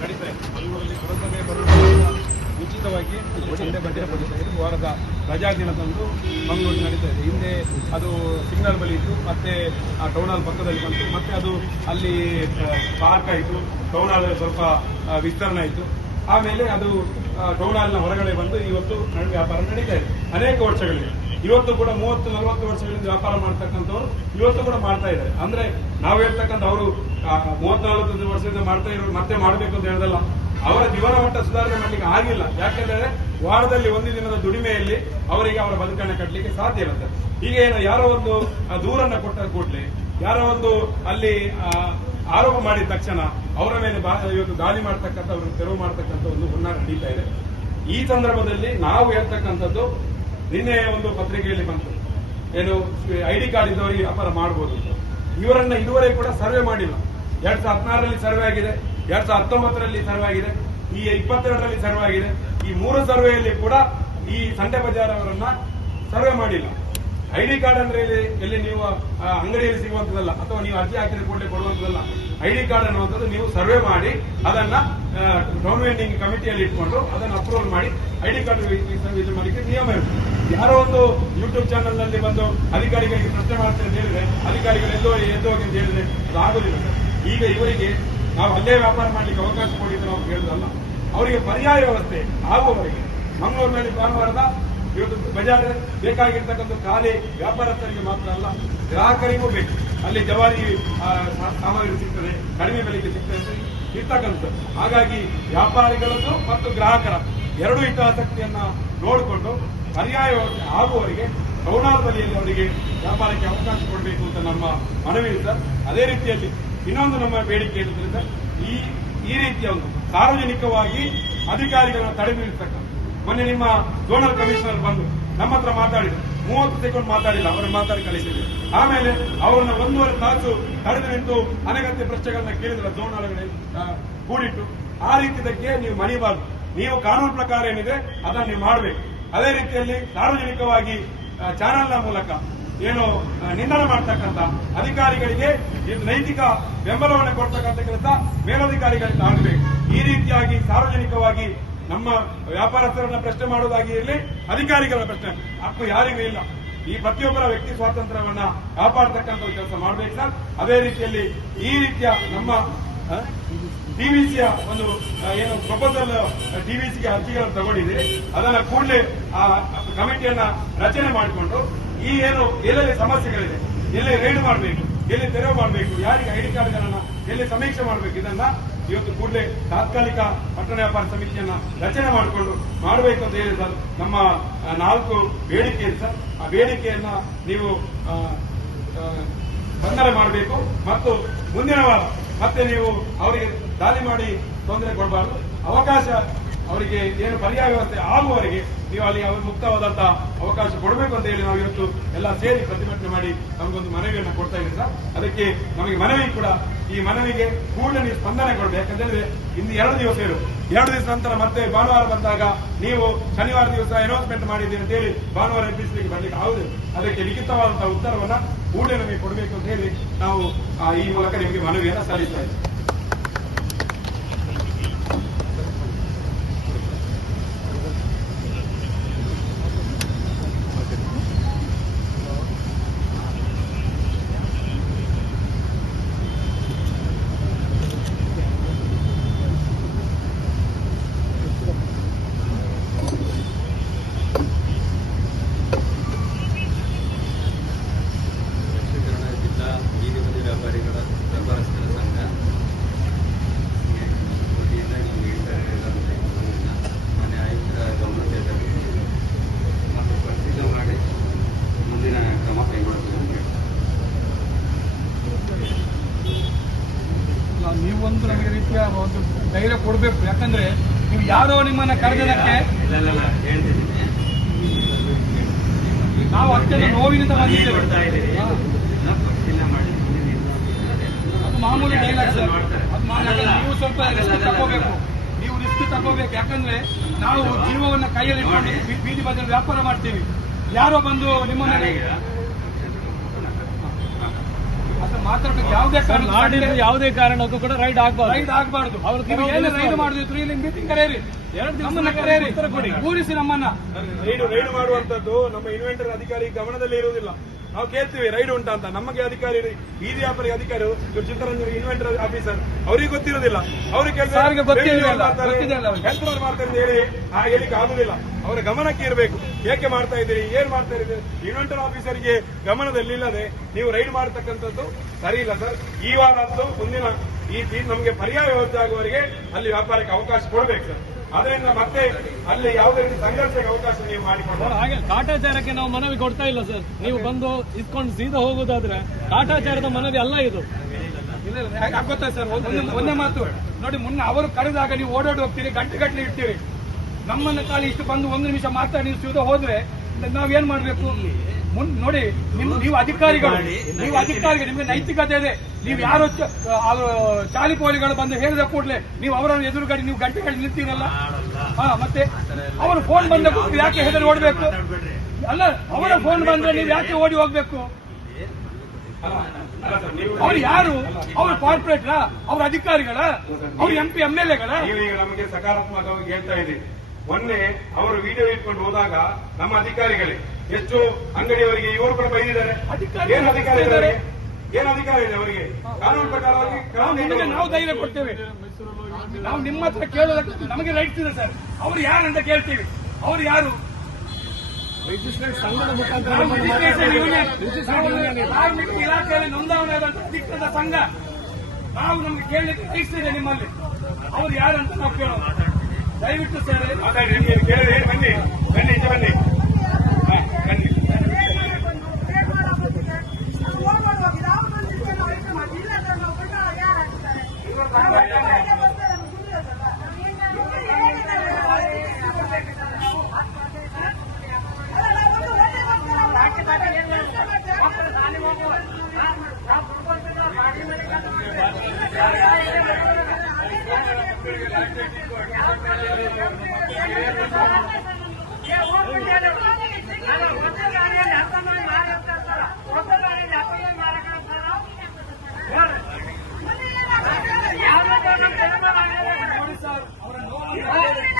ನಡೀತಾ ಇದೆ. ಮಂಗಳೂರಲ್ಲಿ ಪುರಸಭೆ ಬರುವುದರಿಂದ ಉಚಿತವಾಗಿ ಹಿಂದೆ ಬಡ್ಡಿ ಪಡಿತಾ ಇದೆ. ವಾರದ ರಜಾ ದಿನದಂದು ಮಂಗಳೂರು ನಡೀತಾ ಇದೆ. ಹಿಂದೆ ಅದು ಸಿಗ್ನಲ್ ಬಳಿ ಇತ್ತು, ಮತ್ತೆ ಆ ಟೌನ್ ಹಾಲ್ ಪಕ್ಕದಲ್ಲಿ ಬಂತು, ಮತ್ತೆ ಅದು ಅಲ್ಲಿ ಪಾರ್ಕ್ ಆಯಿತು, ಟೌನ್ ಹಾಲ್ ಸ್ವಲ್ಪ ವಿಸ್ತರಣೆ ಆಯಿತು. ಆಮೇಲೆ ಅದು ಟೌನ್ ಹಾಲ್ನ ಹೊರಗಡೆ ಬಂದು ಇವತ್ತು ವ್ಯಾಪಾರ ನಡೀತಾ ಇದೆ. ಅನೇಕ ವರ್ಷಗಳಿವೆ. ಇವತ್ತು ಕೂಡ 30-40 ವರ್ಷಗಳಿಂದ ವ್ಯಾಪಾರ ಮಾಡ್ತಕ್ಕಂಥವ್ರು ಇವತ್ತು ಕೂಡ ಮಾಡ್ತಾ ಇದ್ದಾರೆ. ಅಂದ್ರೆ ನಾವು ಹೇಳ್ತಕ್ಕಂಥ ಅವರು 30-40 ವರ್ಷದಿಂದ ಮಾಡ್ತಾ ಇರೋರು ಮತ್ತೆ ಮಾಡಬೇಕು ಅಂತ ಹೇಳೋದಲ್ಲ. ಅವರ ಜೀವನ ಮಟ್ಟ ಸುಧಾರಣೆ ಮಾಡಲಿಕ್ಕೆ ಆಗಿಲ್ಲ. ಯಾಕೆಂದ್ರೆ ವಾರದಲ್ಲಿ ಒಂದು ದಿನದ ದುಡಿಮೆಯಲ್ಲಿ ಅವರಿಗೆ ಅವರ ಬದುಕನ್ನು ಕಟ್ಟಲಿಕ್ಕೆ ಸಾಧ್ಯ ಇರುತ್ತೆ. ಈಗ ಏನು ಯಾರೋ ಒಂದು ದೂರನ್ನ ಕೊಟ್ಟ ಕೂಡಲೇ, ಯಾರೋ ಒಂದು ಅಲ್ಲಿ ಆರೋಪ ಮಾಡಿದ ತಕ್ಷಣ ಅವರ ಮೇಲೆ ಇವತ್ತು ದಾಳಿ ಮಾಡ್ತಕ್ಕಂಥ, ಅವ್ರನ್ನ ತೆರವು ಮಾಡ್ತಕ್ಕಂಥ ಒಂದು ಹುನ್ನಾರ ನಡೀತಾ ಇದೆ. ಈ ಸಂದರ್ಭದಲ್ಲಿ ನಾವು ಹೇಳ್ತಕ್ಕಂಥದ್ದು, ನಿನ್ನೆ ಒಂದು ಪತ್ರಿಕೆಯಲ್ಲಿ ಬಂತು, ಏನು ID ಕಾರ್ಡ್ ಇದ್ದವರಿಗೆ ವ್ಯಾಪಾರ ಮಾಡಬಹುದು ಅಂತ. ಇವರನ್ನ ಇದುವರೆಗೆ ಕೂಡ ಸರ್ವೆ ಮಾಡಿಲ್ಲ. 2016ರಲ್ಲಿ ಸರ್ವೆ ಆಗಿದೆ, 2019ರಲ್ಲಿ ಸರ್ವೆ ಆಗಿದೆ, ಈ 22ರಲ್ಲಿ ಸರ್ವೆ ಆಗಿದೆ. ಈ 3 ಸರ್ವೆಯಲ್ಲಿ ಕೂಡ ಈ ಸಂಡೆ ಬಜಾರ್ ಅವರನ್ನ ಸರ್ವೆ ಮಾಡಿಲ್ಲ. ID ಕಾರ್ಡ್ ಅಂದ್ರೆ ಎಲ್ಲಿ ನೀವು ಅಂಗಡಿಯಲ್ಲಿ ಸಿಗುವಂತದಲ್ಲ, ಅಥವಾ ನೀವು ಅರ್ಜಿ ಹಾಕಿದ ಕೂಡಲೇ ಕೊಡುವಂತದಲ್ಲ. ID ಕಾರ್ಡ್ ಅನ್ನುವಂಥದ್ದು ನೀವು ಸರ್ವೆ ಮಾಡಿ ಅದನ್ನ ಟೌನ್ ವೆಂಡಿಂಗ್ ಕಮಿಟಿಯಲ್ಲಿ ಇಟ್ಕೊಂಡು ಅದನ್ನು ಅಪ್ರೂವಲ್ ಮಾಡಿ ID ಕಾರ್ಡ್ ಇದು ಮಾಡಲಿಕ್ಕೆ ನಿಯಮ ಇರುತ್ತೆ. ಯಾರೋ ಒಂದು ಯೂಟ್ಯೂಬ್ ಚಾನೆಲ್ ನಲ್ಲಿ ಬಂದು ಅಧಿಕಾರಿಗಳಿಗೆ ಪ್ರಶ್ನೆ ಮಾಡ್ತಾರೆ ಅಂತ ಹೇಳಿದ್ರೆ, ಅಧಿಕಾರಿಗಳು ಎದ್ದು ಹೋಗಿ ಅಂತ ಹೇಳಿದ್ರೆ ಅದು ಆಗೋದಿಲ್ಲ. ಈಗ ಇವರಿಗೆ ನಾವು ಅಲ್ಲೇ ವ್ಯಾಪಾರ ಮಾಡ್ಲಿಕ್ಕೆ ಅವಕಾಶ ಕೊಡಿದ್ರೆ ನಾವು ಕೇಳುದಲ್ಲ, ಅವರಿಗೆ ಪರ್ಯಾಯ ವ್ಯವಸ್ಥೆ ಆಗುವವರೆಗೆ ಮಂಗಳೂರಿನಲ್ಲಿ ಭಾನುವಾರದ ಇವತ್ತು ಬಜಾರ್ ಬೇಕಾಗಿರ್ತಕ್ಕಂಥ ಖಾಲಿ ವ್ಯಾಪಾರಸ್ಥರಿಗೆ ಮಾತ್ರ ಅಲ್ಲ, ಗ್ರಾಹಕರಿಗೂ ಬೇಕು. ಅಲ್ಲಿ ಜವಾರಿ ಸಾಮಗ್ರಿ ಸಿಗ್ತದೆ, ಕಡಿಮೆ ಬೆಲೆಗೆ ಸಿಗ್ತದೆ ಅಂತ ಇರ್ತಕ್ಕಂಥದ್ದು. ಹಾಗಾಗಿ ವ್ಯಾಪಾರಿಗಳದ್ದು ಮತ್ತು ಗ್ರಾಹಕರ ಎರಡೂ ಹಿತಾಸಕ್ತಿಯನ್ನ ನೋಡಿಕೊಂಡು ಪರ್ಯಾಯ ವ್ಯವಸ್ಥೆ ಆಗುವವರೆಗೆ ಟೌನ್ ಹಾಲ್ ಬಳಿಯಲ್ಲಿ ಅವರಿಗೆ ವ್ಯಾಪಾರಕ್ಕೆ ಅವಕಾಶ ಕೊಡಬೇಕು ಅಂತ ನಮ್ಮ ಮನವಿ ಇದೆ. ಅದೇ ರೀತಿಯಲ್ಲಿ ಇನ್ನೊಂದು ನಮ್ಮ ಬೇಡಿಕೆ ಇರುವುದರಿಂದ ಈ ರೀತಿಯ ಒಂದು ಸಾರ್ವಜನಿಕವಾಗಿ ಅಧಿಕಾರಿಗಳನ್ನು ತಡೆ ನಿಲ್ಲಿಸತಕ್ಕಂಥ, ಮೊನ್ನೆ ನಿಮ್ಮ ಝೋನಲ್ ಕಮಿಷನರ್ ಬಂದು ನಮ್ಮ ಹತ್ರ ಮಾತಾಡಿದ್ರು, 30 ಸೆಕೆಂಡ್ ಮಾತಾಡಿಲ್ಲ, ಅವರು ಮಾತಾಡಿ ಕಳಿಸಿದ್ರು. ಆಮೇಲೆ ಅವರನ್ನ 1.5 ತಾಸು ತಡೆದು ನಿಂತು ಅನಗತ್ಯ ಪ್ರಶ್ನೆಗಳನ್ನ ಕೇಳಿದ್ರ ಝೋನ್ ಒಳಗಡೆ ಕೂಡಿಟ್ಟು. ಆ ರೀತಿಯದಕ್ಕೆ ನೀವು ಮಣಿಬಾರದು. ನೀವು ಕಾನೂನು ಪ್ರಕಾರ ಏನಿದೆ ಅದನ್ನ ನೀವು ಮಾಡಬೇಕು. ಅದೇ ರೀತಿಯಲ್ಲಿ ಸಾರ್ವಜನಿಕವಾಗಿ ಚಾನೆಲ್ನ ಮೂಲಕ ಏನು ನಿಂದನೆ ಮಾಡ್ತಕ್ಕಂಥ ಅಧಿಕಾರಿಗಳಿಗೆ ನೈತಿಕ ಬೆಂಬಲವನ್ನು ಕೊಡ್ತಕ್ಕಂಥ ಕೆಲಸ ಮೇಲಧಿಕಾರಿಗಳಿಂದ ಆಗಬೇಕು. ಈ ರೀತಿಯಾಗಿ ಸಾರ್ವಜನಿಕವಾಗಿ ನಮ್ಮ ವ್ಯಾಪಾರಸ್ಥರನ್ನ ಪ್ರಶ್ನೆ ಮಾಡುವುದಾಗಿ ಇರಲಿ, ಅಧಿಕಾರಿಗಳ ಪ್ರಶ್ನೆ ಹಕ್ಕು ಯಾರಿಗೂ ಇಲ್ಲ. ಈ ಪ್ರತಿಯೊಬ್ಬರ ವ್ಯಕ್ತಿ ಸ್ವಾತಂತ್ರ್ಯವನ್ನ ಕಾಪಾಡತಕ್ಕಂಥ ಕೆಲಸ ಮಾಡಬೇಕು ಸರ್. ಅದೇ ರೀತಿಯಲ್ಲಿ ಈ ರೀತಿಯ ನಮ್ಮ ಟಿವಿಸಿಯ ಒಂದು ಏನು ಪ್ರಪೋಸಲ್ ಟಿವಿಸಿಗೆ ಅರ್ಜಿಗಳನ್ನು ತಗೊಂಡಿದೆ, ಅದನ್ನ ಕೂಡಲೇ ಆ ಕಮಿಟಿಯನ್ನ ರಚನೆ ಮಾಡಿಕೊಂಡು ಈ ಏನು ಎಲ್ಲೆಲ್ಲಿ ಸಮಸ್ಯೆಗಳಿದೆ, ಎಲ್ಲಿ ರೈಡ್ ಮಾಡಬೇಕು, ಎಲ್ಲಿ ತೆರವು ಮಾಡಬೇಕು, ಯಾರಿಗೆ ID ಕಾರ್ಡ್ಗಳನ್ನ ಎಲ್ಲಿ ಸಮೀಕ್ಷೆ ಮಾಡಬೇಕು, ಇದನ್ನ ಇವತ್ತು ಕೂಡಲೇ ತಾತ್ಕಾಲಿಕ ಪಟ್ಟಣ ವ್ಯಾಪಾರ ಸಮಿತಿಯನ್ನ ರಚನೆ ಮಾಡಿಕೊಂಡು ಮಾಡಬೇಕು ಅಂತ ಹೇಳಿ ಸರ್. ನಮ್ಮ 4 ಬೇಡಿಕೆ ಇದೆ ಸರ್. ಆ ಬೇಡಿಕೆಯನ್ನ ನೀವು ಸ್ಪಂದನೆ ಮಾಡಬೇಕು ಮತ್ತು ಮುಂದಿನ ವಾರ ಮತ್ತೆ ನೀವು ಅವರಿಗೆ ದಾಳಿ ಮಾಡಿ ತೊಂದರೆ ಕೊಡಬಾರದು. ಅವಕಾಶ ಅವರಿಗೆ ಏನು ಪರ್ಯಾಯ ವ್ಯವಸ್ಥೆ ಆಗುವವರೆಗೆ ನೀವು ಅಲ್ಲಿ ಅವರು ಮುಕ್ತವಾದಂತಹ ಅವಕಾಶ ಕೊಡಬೇಕು ಅಂತ ಹೇಳಿ ನಾವು ಇವತ್ತು ಎಲ್ಲ ಸೇರಿ ಪ್ರತಿಭಟನೆ ಮಾಡಿ ನಮಗೊಂದು ಮನವಿಯನ್ನು ಕೊಡ್ತಾ ಇದ್ದೀವಿ ಸರ್. ಅದಕ್ಕೆ ನಮಗೆ ಮನವಿ ಕೂಡ, ಈ ಮನವಿಗೆ ಕೂಡಲೇ ನೀವು ಸ್ಪಂದನೆ ಕೊಡಬೇಕು. ಯಾಕಂತೇಳಿದ್ರೆ ಇನ್ನು 2 ದಿವಸ ಇರು, 2 ದಿವಸ ನಂತರ ಮತ್ತೆ ಭಾನುವಾರ ಬಂದಾಗ ನೀವು ಶನಿವಾರ ದಿವಸ ಅನೌನ್ಸ್ಮೆಂಟ್ ಮಾಡಿದ್ದೀರಿ ಅಂತ ಹೇಳಿ ಭಾನುವಾರ ಎಬ್ಬಿಸಲಿಕ್ಕೆ ಬರ್ಲಿಕ್ಕೆ ಆಗುದಿಲ್ಲ. ಅದಕ್ಕೆ ಲಿಖಿತವಾದಂತಹ ಉತ್ತರವನ್ನ ಕೂಡಲೇ ನಮಗೆ ಕೊಡಬೇಕು ಅಂತ ಹೇಳಿ ನಾವು ಈ ಮೂಲಕ ನಿಮಗೆ ಮನವಿಯನ್ನು ಸಲ್ಲಿಸ್ತಾ ಇದ್ದೀವಿ. ನೀವೊಂದು ನಮಗೆ ರೀತಿಯ ಒಂದು ಧೈರ್ಯ ಕೊಡಬೇಕು. ಯಾಕಂದ್ರೆ ನೀವು ಯಾರೋ ನಿಮ್ಮನ್ನ ಕರೆದಕ್ಕೆ ನಾವು ಅತ್ಯಂತ ನೋವಿನಿಂದ ಬಂದಿದ್ದೇವೆ. ಅದು ಮಾಮೂಲಿ ಡೈಲಾಗ್ ಸರ್. ಅದು ನೀವು ಸ್ವಲ್ಪ ರಿಸ್ಕ್ ತಗೋಬೇಕು, ನೀವು ರಿಸ್ಕ್ ತಗೋಬೇಕು. ಯಾಕಂದ್ರೆ ನಾವು ಜೀವವನ್ನ ಕೈಯಲ್ಲಿ ಇಟ್ಕೊಂಡು ಬೀದಿ ಬದಿಯಲ್ಲಿ ವ್ಯಾಪಾರ ಮಾಡ್ತೀವಿ. ಯಾರೋ ಬಂದು ನಿಮ್ಮನ್ನ ಮಾತಾಡೋಕೆ ಯಾವುದೇ ಕಾರಣ ಯಾವುದೇ ಕಾರಣಕ್ಕೂ ಕೂಡ ರೈಡ್ ಆಗಬಾರ್ದು. ರೈಡ್ ಆಗಬಾರ್ದು. ನೀವು ಏನು ರೈಡ್ ಮಾಡಿದ್ರು ಇಲ್ಲಿ ಮೀಟಿಂಗ್ ಕರೆಯಿರಿ, ನಮ್ಮನ್ನ ಕರೆಯಿರಿ, ಕೂರಿಸಿ ನಮ್ಮನ್ನ. ರೈಡ್ ಮಾಡುವಂತದ್ದು ನಮ್ಮ ಇನ್ವೆಂಟರ್ ಅಧಿಕಾರಿ ಗಮನದಲ್ಲಿ ಇರುವುದಿಲ್ಲ. ನಾವು ಕೇಳ್ತೀವಿ ರೈಡ್ ಉಂಟಾ ಅಂತ. ನಮಗೆ ಅಧಿಕಾರಿ, ಬೀದಿ ವ್ಯಾಪಾರಿ ಅಧಿಕಾರಿ ಇವರು ಚಿತ್ರರಂಜನ್ ಇನ್ವೆಂಟರ್ ಆಫೀಸರ್, ಅವರಿಗೆ ಗೊತ್ತಿರೋದಿಲ್ಲ. ಅವ್ರಿಗೆ ಸಾರಿಗೆ ಗೊತ್ತಿಲ್ಲ ಮಾಡ್ತಾರೆ ಅಂತ ಹೇಳಿ ಹೇಳಿಕ್ಕೆ ಆಗುದಿಲ್ಲ. ಅವರ ಗಮನಕ್ಕೆ ಇರಬೇಕು. ಏಕೆ ಮಾಡ್ತಾ ಇದ್ದೀರಿ, ಏನ್ ಮಾಡ್ತಾ ಇದ್ದೀರಿ, ಇನ್ವೆಂಟರ್ ಆಫೀಸರ್ಗೆ ಗಮನದಲ್ಲಿ ಇಲ್ಲದೆ ನೀವು ರೈಡ್ ಮಾಡತಕ್ಕಂಥದ್ದು ಸರಿ ಇಲ್ಲ ಸರ್. ಈ ವಾರ ಅಂತೂ ಮುಂದಿನ ನಮಗೆ ಪರ್ಯಾಯ ವ್ಯವಸ್ಥೆ ಆಗುವವರೆಗೆ ಅಲ್ಲಿ ವ್ಯಾಪಾರಕ್ಕೆ ಅವಕಾಶ ಕೊಡಬೇಕು ಸರ್. ಅದರಿಂದ ಮತ್ತೆ ಅಲ್ಲಿ ಯಾವುದೇ ರೀತಿ ಸಂಘರ್ಷಕ್ಕೆ ಅವಕಾಶ ನೀವು ಮಾಡಿಕೊಡ್ತಾರೆ. ಹಾಗೆ ಕಾಟಾಚಾರಕ್ಕೆ ನಾವು ಮನವಿ ಕೊಡ್ತಾ ಇಲ್ಲ ಸರ್. ನೀವು ಬಂದು ಇಸ್ಕೊಂಡು ಸೀದಾ ಹೋಗುದಾದ್ರೆ ಕಾಟಾಚಾರದ ಮನವಿ ಅಲ್ಲ ಇದು. ಇಲ್ಲ ಗೊತ್ತಾ ಸರ್, ಒಂದೇ ಮಾತು ನೋಡಿ, ಮುನ್ನ ಅವರು ಕರೆದಾಗ ನೀವು ಓಡಾಡಿ ಹೋಗ್ತೀರಿ, ಗಂಟೆ ಇರ್ತೀರಿ. ನಮ್ಮನ್ನ ಖಾಲಿ ಇಷ್ಟು ಬಂದು 1 ನಿಮಿಷ ಮಾತಾಡಿ ನೀವು ಸೀದಾ ಹೋದ್ರೆ ನಾವೇನ್ ಮಾಡ್ಬೇಕು? ನೋಡಿ, ನೀವು ಅಧಿಕಾರಿಗಳು, ನಿಮ್ಗೆ ನೈತಿಕತೆ ಇದೆ. ನೀವು ಯಾರು ಚಾಲಿಪೋಲಿಗಳು ಬಂದು ಹೇಳಿದ ಕೂಡಲೇ ನೀವು ಅವರ ಎದುರುಗಡೆ ನೀವು ಗಂಟೆಗಳು ನಿಲ್ತೀರಲ್ಲ. ಮತ್ತೆ ಅವರು ಫೋನ್ ಬಂದ ಯಾಕೆ ಹೆದರಿ ಓಡಬೇಕು? ಅಲ್ಲ, ಅವರ ಫೋನ್ ಬಂದ್ರೆ ನೀವು ಯಾಕೆ ಓಡಿ ಹೋಗ್ಬೇಕು? ಅವ್ರು ಯಾರು? ಅವ್ರ ಕಾರ್ಪೊರೇಟ್ರಾ? ಅವ್ರ ಅಧಿಕಾರಿಗಳ? ಅವ್ರ MP MLAಗಳ? ಈಗ ನಮಗೆ ಸಕಾರಾತ್ಮಕವಾಗಿ ಹೇಳ್ತಾ ಇದ್ದೀವಿ. ಮೊನ್ನೆ ಅವರು ವಿಡಿಯೋ ಇಟ್ಕೊಂಡು ಹೋದಾಗ ನಮ್ಮ ಅಧಿಕಾರಿಗಳೇ ಎಷ್ಟು ಅಂಗಡಿಯವರಿಗೆ ಇವರು ಕೂಡ ಬೈದಿದ್ದಾರೆ. ಏನ್ ಅಧಿಕಾರ ಇದೆ? ಏನ್ ಅಧಿಕಾರ ಇದೆ ಅವರಿಗೆ? ಕಾನೂನು ಪ್ರಕಾರವಾಗಿ ನಾವು ಧೈರ್ಯ ಕೊಡ್ತೇವೆ. ನಾವು ನಿಮ್ಮ ಹತ್ರ ಕೇಳೋದಕ್ಕೆ ನಮಗೆ ರೈಟ್ಸ್ ಇದೆ ಸರ್. ಅವ್ರು ಯಾರಂತ ಕೇಳ್ತೀವಿ. ಅವ್ರು ಯಾರು? ಸಂಘದ ಮುಖಾಂತರ ಕಾರ್ಮಿಕ ಇಲಾಖೆಯಲ್ಲಿ ನೋಂದಾವಣೆ ಆದಂತ ಅಧಿಕೃತ ಸಂಘ. ನಾವು ನಮ್ಗೆ ಕೇಳಲಿಕ್ಕೆ ರೈಟ್ಸ್ ಇದೆ ನಿಮ್ಮಲ್ಲಿ. ಅವ್ರು ಯಾರಂತ ನಾವು ಕೇಳೋಣ. ದಯವಿಟ್ಟು ಸರ್ ಕೇಳಿ, ಬನ್ನಿ ಈಚೆ ಬನ್ನಿ. ಬನ್ನಿ. Yeah,